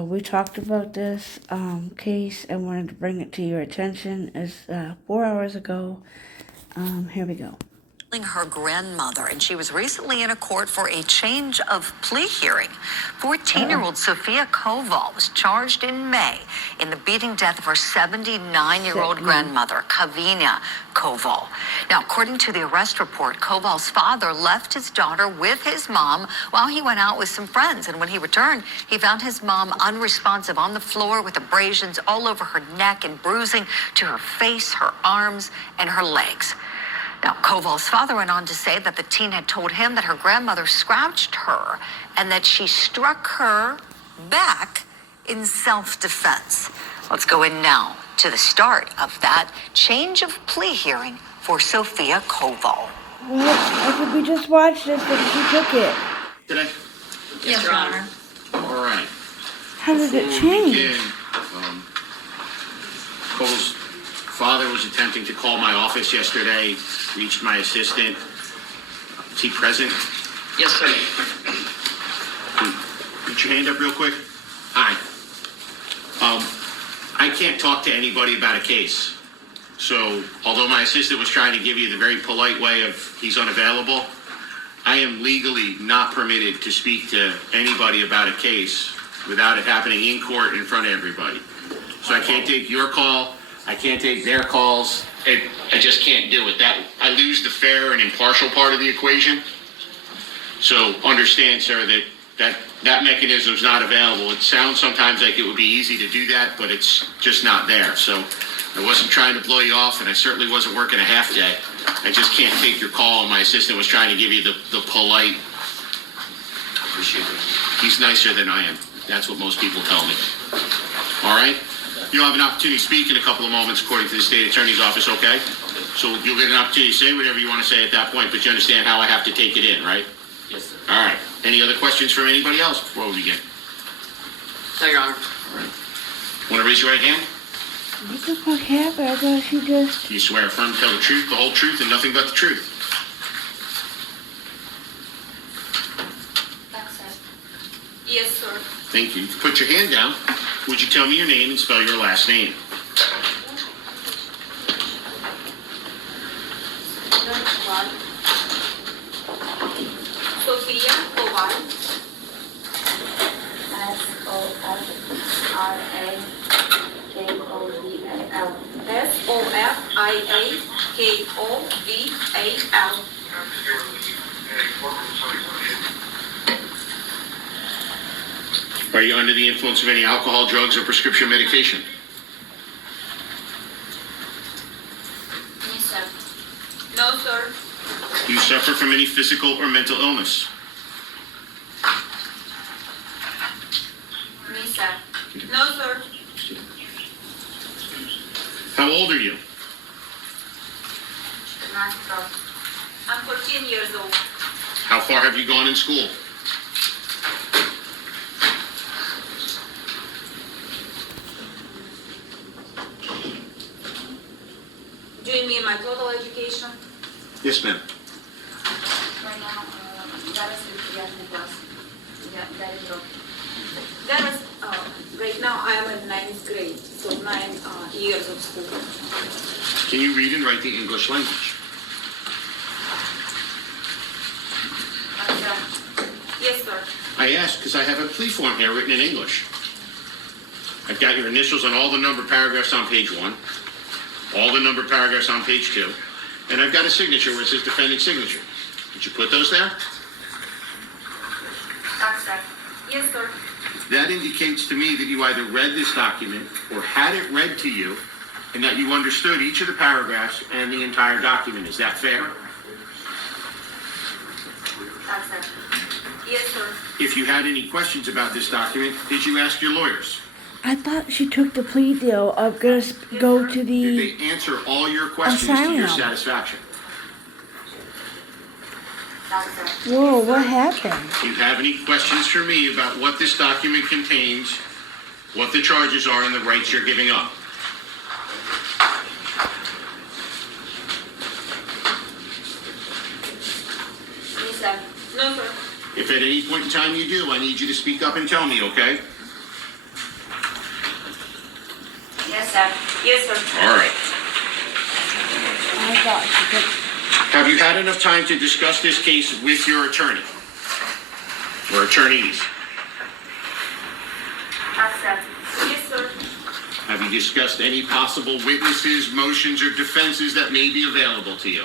We talked about this case and wanted to bring it to your attention. It's 4 hours ago. Here we go. Her grandmother, and she was recently in a court for a change of plea hearing. 14-year-old Sophia Koval was charged in May in the beating death of her 79-year-old grandmother, Kavina Koval. Now, according to the arrest report, Koval's father left his daughter with his mom while he went out with some friends, and when he returned, he found his mom unresponsive on the floor with abrasions all over her neck and bruising to her face, her arms, and her legs. Now, Koval's father went on to say that the teen had told him that her grandmother scratched her and that she struck her back in self-defense. Let's go in now to the start of that change of plea hearing for Sophia Koval. What? I think we just watched this and she took it. Did I? Yes, Your Honor. All right. How did it change? Cole's father was attempting to call my office yesterday, reached my assistant. Is he present? Yes, sir. Put your hand up real quick. Hi. I can't talk to anybody about a case. So, although my assistant was trying to give you the very polite way of he's unavailable, I am legally not permitted to speak to anybody about a case without it happening in court in front of everybody. So I can't take your call. I can't take their calls. I just can't do it. I lose the fair and impartial part of the equation. So understand, sir, that mechanism is not available. It sounds sometimes like it would be easy to do that, but it's just not there. So I wasn't trying to blow you off, and I certainly wasn't working a half day. I just can't take your call, and my assistant was trying to give you the polite. Appreciate it. He's nicer than I am. That's what most people tell me. All right? You'll have an opportunity to speak in a couple of moments, according to the state attorney's office, okay? So you'll get an opportunity to say whatever you want to say at that point, but you understand how I have to take it in, right? Yes, sir. All right. Any other questions from anybody else before we begin? No, Your Honor. All right. Want to raise your right hand? What the fuck happened? I thought she just... Do you swear affirm to tell the truth, the whole truth, and nothing but the truth? Yes, sir. Thank you. Put your hand down. Would you tell me your name and spell your last name? Sophia Koval. Sofriakoval. Sofriakoval. Are you under the influence of any alcohol, drugs, or prescription medication? Yes, sir. No, sir. Do you suffer from any physical or mental illness? Yes, sir. No, sir. How old are you? Master. I'm 14 years old. How far have you gone in school? Do you mean my total education? Yes, ma'am. Right now, зараз відповідний клас. Я йду. Right now I am in 9th grade, so 9 years of school. Can you read and write the English language? Yes, sir. I asked because I have a plea form here written in English. I've got your initials on all the number paragraphs on page 1, all the number paragraphs on page 2, and I've got a signature where it says defendant's signature. Did you put those there? Так, sir. Yes, sir. That indicates to me that you either read this document or had it read to you and that you understood each of the paragraphs and the entire document. Is that fair? Так, sir. Yes, sir. If you had any questions about this document, did you ask your lawyers? I thought she took the plea deal of gonna go to Did the... they answer all your questions to your Asylum. satisfaction? Так, sir. Whoa, what happened? Do you have any questions for me about what this document contains, what the charges are, and the rights you're giving up? Yes, sir. No, sir. If at any point in time you do, I need you to speak up and tell me, okay? Yes, sir. Yes, sir. All right. I thought she could. Have you had enough time to discuss this case with your attorney? Or attorneys? Accept. Yes, sir. Have you discussed any possible witnesses, motions, or defenses that may be available to you?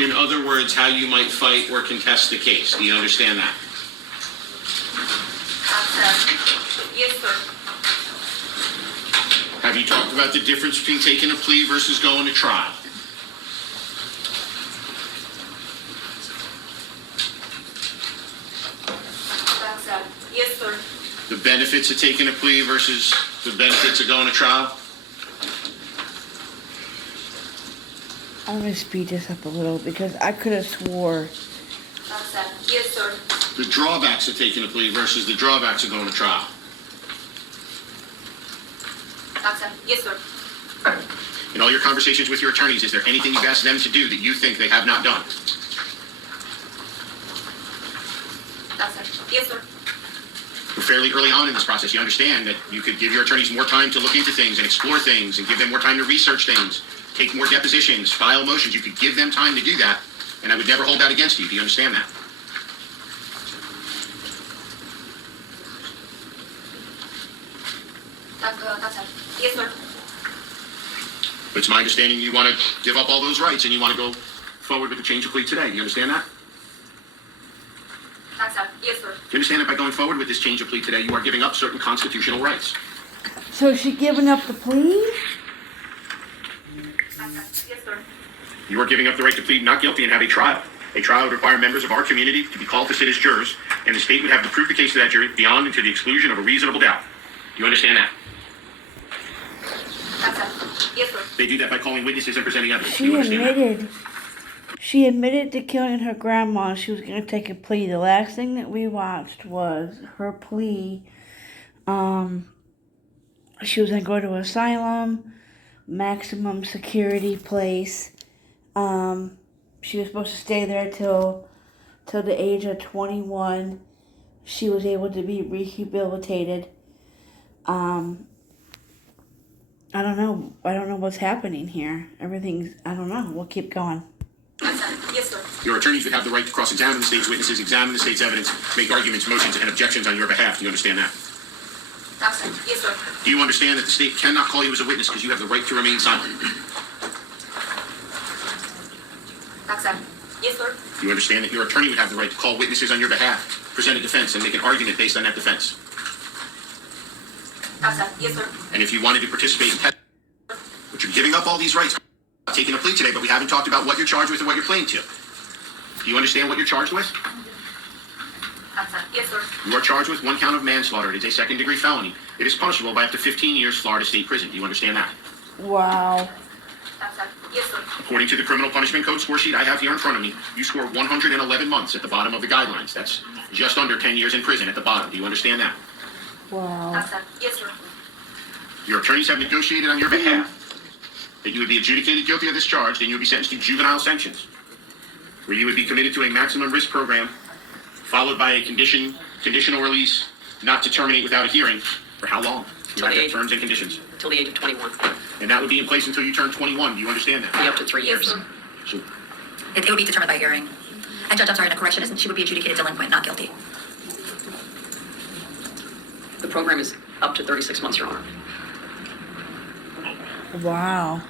In other words, how you might fight or contest the case. Do you understand that? Accept. Yes, sir. Have you talked about the difference between taking a plea versus going to trial? Accept. Yes, sir. The benefits of taking a plea versus the benefits of going to trial? I'm gonna speed this up a little because I could have swore. Accept. Yes, sir. The drawbacks of taking a plea versus the drawbacks of going to trial. Accept. Yes, sir. In all your conversations with your attorneys, is there anything you've asked them to do that you think they have not done? Accept. Yes, sir. We're fairly early on in this process. You understand that you could give your attorneys more time to look into things and explore things and give them more time to research things, take more depositions, file motions. You could give them time to do that, and I would never hold that against you. Do you understand that? Accept. Yes, sir. But it's my understanding you want to give up all those rights and you want to go forward with the change of plea today. Do you understand that? Accept. Yes, sir. Do you understand that by going forward with this change of plea today, you are giving up certain constitutional rights? So is she giving up the plea? Accept. Yes, sir. You are giving up the right to plead not guilty and have a trial. A trial would require members of our community to be called to sit as jurors, and the state would have to prove the case to that jury beyond and to the exclusion of a reasonable doubt. Do you understand that? Accept. Yes, sir. They do that by calling witnesses and presenting evidence. Do you understand She admitted to killing her grandma. She was going to take a plea. The last thing that we watched was her plea. She was going to go to asylum, maximum security place. She was supposed to stay there till the age of 21. She was able to be rehabilitated. I don't know. I don't know what's happening here. Everything's, I don't know. We'll keep going. Accept. Yes, sir. Your attorneys would have the right to cross-examine the state's witnesses, examine the state's evidence, make arguments, motions, and objections on your behalf. Do you understand that? Accept. Yes, sir. Do you understand that the state cannot call you as a witness because you have the right to remain silent? Accept. Yes, sir. Do you understand that your attorney would have the right to call witnesses on your behalf, present a defense, and make an argument based on that defense? Accept. Yes, sir. And if you wanted to participate in testimony, but you're giving up all these rights, taking a plea today, but we haven't talked about what you're charged with and what you're pleading to. Do you understand what you're charged with? Accept. Yes, sir. You are charged with 1 count of manslaughter. It is a second-degree felony. It is punishable by up to 15 years Florida State Prison. Do you understand that? Wow. Accept. Yes, sir. According to the Criminal Punishment Code score sheet I have here in front of me, you score 111 months at the bottom of the guidelines. That's just under 10 years in prison at the bottom. Do you understand that? Wow. Accept. Yes, sir. Your attorneys have negotiated on your behalf that you would be adjudicated guilty of this charge, then you would be sentenced to juvenile sanctions, where you would be committed to a maximum risk program, followed by a conditional release, not to terminate without a hearing. For how long? You have terms and conditions. Till the age of 21. And that would be in place until you turn 21. Do you understand that? Be up to 3 years. Yes, sir. So, It would be determined by hearing. And Judge, I'm sorry, the correction is she would be adjudicated delinquent, not guilty. The program is up to 36 months, Your Honor. Wow.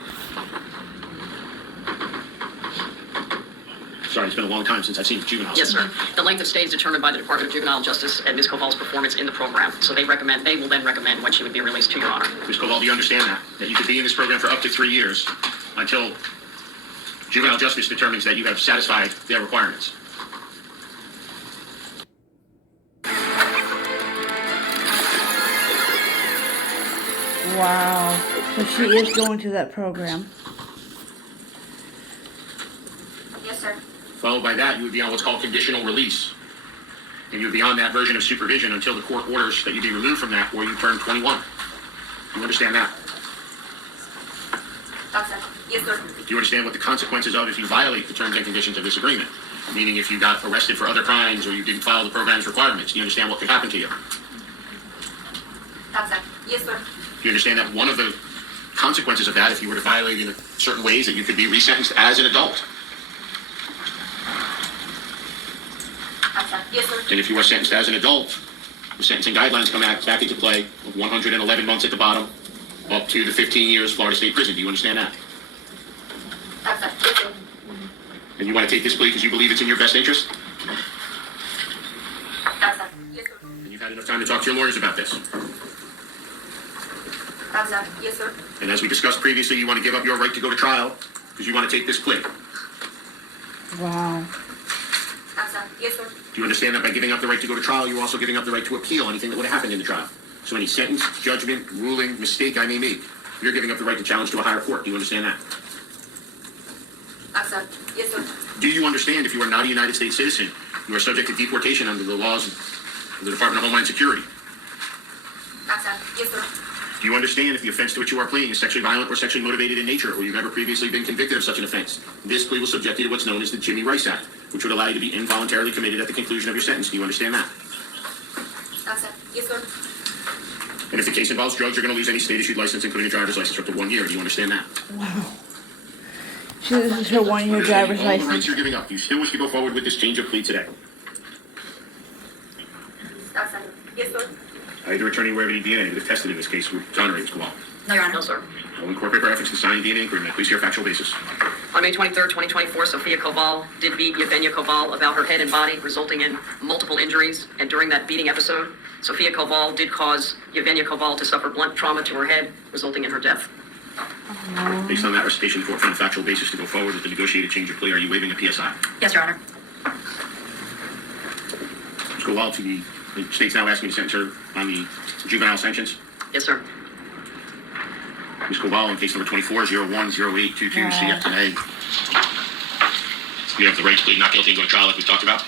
sorry, it's been a long time since I've seen juveniles. Yes, sir. The length of stay is determined by the Department of Juvenile Justice and Ms. Koval's performance in the program. So they will then recommend when she would be released, to Your Honor. Ms. Koval, do you understand that you could be in this program for up to 3 years until juvenile justice determines that you have satisfied their requirements? Wow. So she is going to that program. Yes, sir. Followed by that, you would be on what's called conditional release. And you would be on that version of supervision until the court orders that you be removed from that or you turn 21. You understand that? Doctor. Yes, sir. Do you understand what the consequences of if you violate the terms and conditions of this agreement? Meaning if you got arrested for other crimes or you didn't follow the program's requirements, do you understand what could happen to you? That's it. Yes, sir. Do you understand that one of the consequences of that, if you were to violate in certain ways, that you could be resentenced as an adult? That's it. Yes, sir. And if you are sentenced as an adult, the sentencing guidelines come back into play of 111 months at the bottom, up to the 15 years Florida State Prison. Do you understand that? That's it. Yes, sir. And you want to take this plea because you believe it's in your best interest? That's it. Yes, sir. And you've had enough time to talk to your lawyers about this. That's it. Yes, sir. And as we discussed previously, you want to give up your right to go to trial because you want to take this plea. Wow. That's it. Yes, sir. Do you understand that by giving up the right to go to trial, you're also giving up the right to appeal anything that would have happened in the trial? So any sentence, judgment, ruling, mistake I may make, you're giving up the right to challenge to a higher court. Do you understand that? That's it. Yes, sir. Do you understand if you are not a United States citizen, you are subject to deportation under the laws of the Department of Homeland Security? That's it. Yes, sir. Do you understand if the offense to which you are pleading is sexually violent or sexually motivated in nature, or you've never previously been convicted of such an offense? This plea will subject you to what's known as the Jimmy Rice Act, which would allow you to be involuntarily committed at the conclusion of your sentence. Do you understand that? That's it. Yes, sir. And if the case involves drugs, you're going to lose any state-issued license, including a driver's license, for up to 1 year. Do you understand that? Wow. So this is her 1 year driver's All the rights license. you're giving up. Do you still wish to go forward with this change of plea today? That's it. Yes, sir. Either attorney aware of any DNA that if tested in this case would exonerate Ms. Kowal. No, Your Honor. No, sir. I will incorporate by reference to the signed DNA agreement. Please hear factual basis. On May 23rd, 2024, Sophia Koval did beat Yevgenia Koval about her head and body, resulting in multiple injuries. And during that beating episode, Sophia Koval did cause Yevgenia Koval to suffer blunt trauma to her head, resulting in her death. Based on that recitation, the court found a factual basis to go forward with the negotiated change of plea. Are you waiving a PSI? Yes, Your Honor. Ms. Kowal, the state's now asking to sentence her on the juvenile sanctions. Yes, sir. Ms. Kowal, in case number 24-01-0822, CF today. You have the right to plead not guilty and go to trial like we talked about.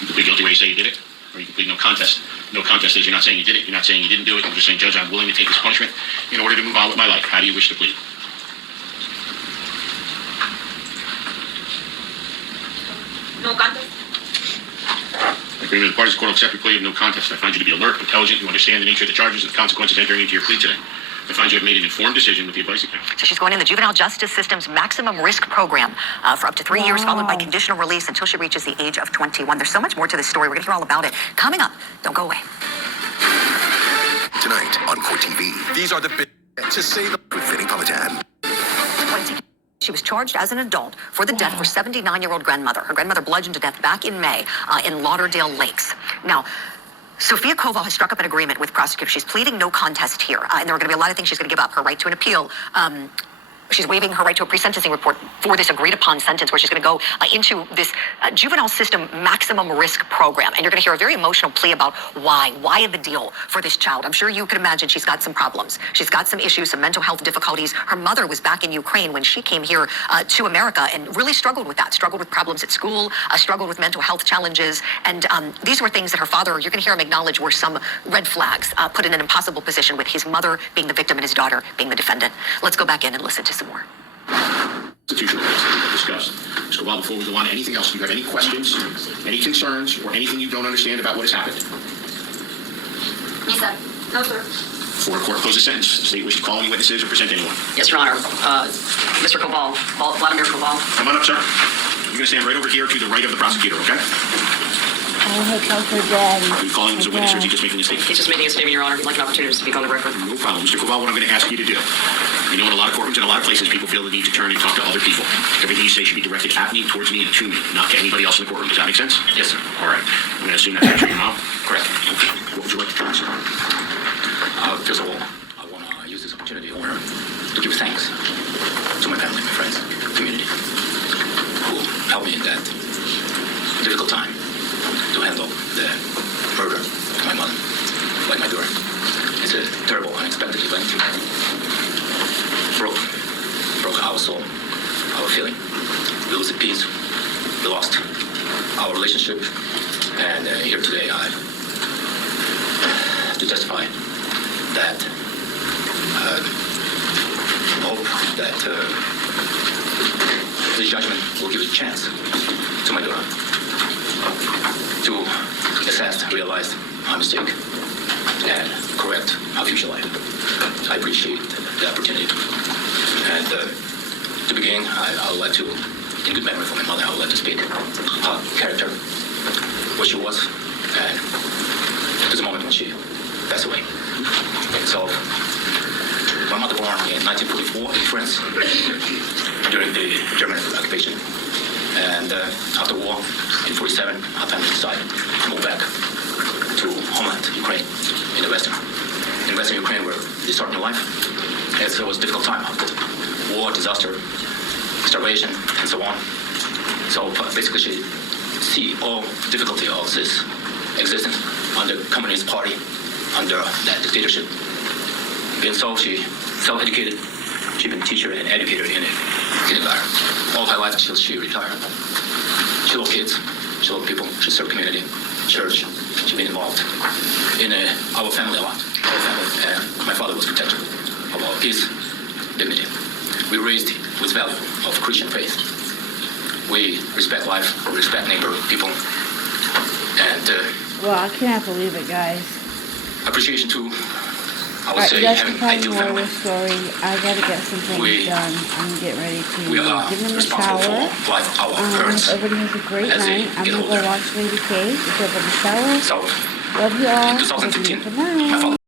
You can plead guilty where you say you did it, or you can plead no contest. No contest is you're not saying you did it, you're not saying you didn't do it, you're just saying, Judge, I'm willing to take this punishment in order to move on with my life. How do you wish to plead? No contest. Agreement of the parties, the court will accept your plea of no contest. I find you to be alert, intelligent, you understand the nature of the charges and the consequences entering into your plea today. I find you have made an informed decision with the advice of counsel. So she's going in the juvenile justice system's maximum risk program for up to 3 years, followed by conditional release until she reaches the age of 21. There's so much more to this story. We're going to hear all about it coming up. Don't go away. Tonight on Court TV, these are the big to say the with Vinny Politan. She was charged as an adult for the death of her 79-year-old grandmother. Her grandmother bludgeoned to death back in May in Lauderdale Lakes. Now, Sophia Koval has struck up an agreement with prosecutors. She's pleading no contest here, and there are going to be a lot of things she's going to give up. Her right to an appeal. She's waiving her right to a pre-sentencing report for this agreed-upon sentence where she's going to go into this juvenile system maximum risk program. And you're going to hear a very emotional plea about why the deal for this child. I'm sure you can imagine she's got some problems. She's got some issues, some mental health difficulties. Her mother was back in Ukraine when she came here to America and really struggled with that, struggled with problems at school, struggled with mental health challenges. And these were things that her father, you're going to hear him acknowledge, were some red flags, put in an impossible position with his mother being the victim and his daughter being the defendant. Let's go back in and listen to some more. Constitutional rights that we discussed. So while before we go on to anything else, do you have any questions, any concerns, or anything you don't understand about what has happened? Yes, sir. No, sir. Before the court closes sentence, the state wish to call any witnesses or present anyone. Yes, Your Honor. Mr. Koval, Vladimir Koval. Come on up, sir. You're going to stand right over here to the right of the prosecutor, okay? Oh, here comes her daddy. Are you calling him as a witness, or is he just making a statement? He's just making a statement, Your Honor. He'd like an opportunity to speak on the record. No problem. Mr. Koval, what I'm going to ask you to do. I know in a lot of courtrooms and a lot of places, people feel the need to turn and talk to other people. Everything you say should be directed at me, towards me, and to me, not to anybody else in the courtroom. Does that make sense? Yes, sir. All right. I'm going to assume that's actually your mom? Correct. Okay. What would you like to tell us? First of all, I want to use this opportunity to give thanks to my family, my friends, community, who helped me in that difficult time to handle the murder of my mother, like my daughter. It's a terrible, unexpected event. Broke our soul, our feeling. We lose the peace. We lost our relationship. And here today, I to testify that hope that the judgment will give a chance to my daughter to assess, realize my mistake, and correct our future life. I appreciate the opportunity. And to begin, I would like to, in good memory for my mother, I would like to speak her character, what she was, and to the moment when she passed away. So, my mother born in 1944 in France during the German occupation. And after war, in 47, our family decided to move back to homeland, Ukraine, in Western Ukraine, where they start new life. And so it was a difficult time after war, disaster, starvation, and so on. So basically, she see all difficulty of this existence under Communist Party, under that dictatorship. And so she self-educated. She's been a teacher and educator in a kindergarten. All her life till she retired. She loved kids. She loved people. She served community, church. She's been involved in our family a lot. Our family. My father was protector of our peace, dignity. We raised with value of Christian faith. We respect life. We respect neighbor, people, and Well, I cannot believe it, guys. appreciation to. I would Alright, say you guys having can ideal tell more of family. the story. I gotta get some things done. I'm gonna get ready to We are give them a responsible shower. for life of our parents. Everybody has a great as they night. I'm get gonna go older. watch Lady K. Get up in the shower. So Love you all. in Have a 2015, beautiful night. my father